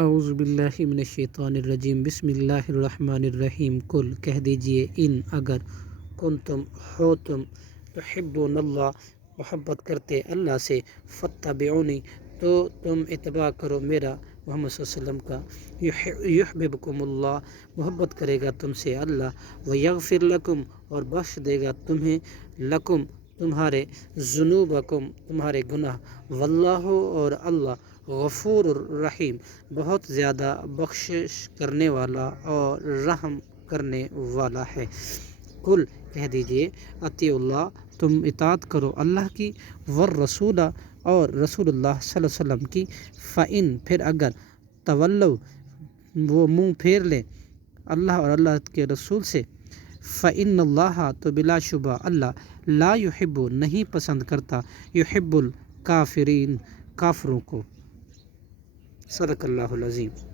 اعوذ باللہ من الشیطان الرجیم، بسم اللہ الرحمن الرحیم۔ کل کہہ دیجئے، ان اگر کنتم ہو تم، تحبون اللہ محبت کرتے اللہ سے، فاتبعونی تو تم اتباع کرو میرا محمد صلی اللہ علیہ وسلم کا، یحببکم اللہ محبت کرے گا تم سے اللہ، ویغفر لکم اور بخش دے گا تمہیں، لکم تمہارے، ذنوبکم تمہارے گناہ، واللہ اور اللہ، غفور الرحیم بہت زیادہ بخشش کرنے والا اور رحم کرنے والا ہے۔ کل کہہ دیجئے، اطیعوا اللہ تم اطاعت کرو اللہ کی، والرسول اور رسول اللہ صلی اللہ علیہ وسلم کی، فإن پھر اگر تولوا وہ منہ پھیر لیں اللہ اور اللہ کے رسول سے، فإن اللہ تو بلا شبہ اللہ، لا یحب نہیں پسند کرتا، یحب الکافرین کافروں کو۔ صدق اللہ العظیم۔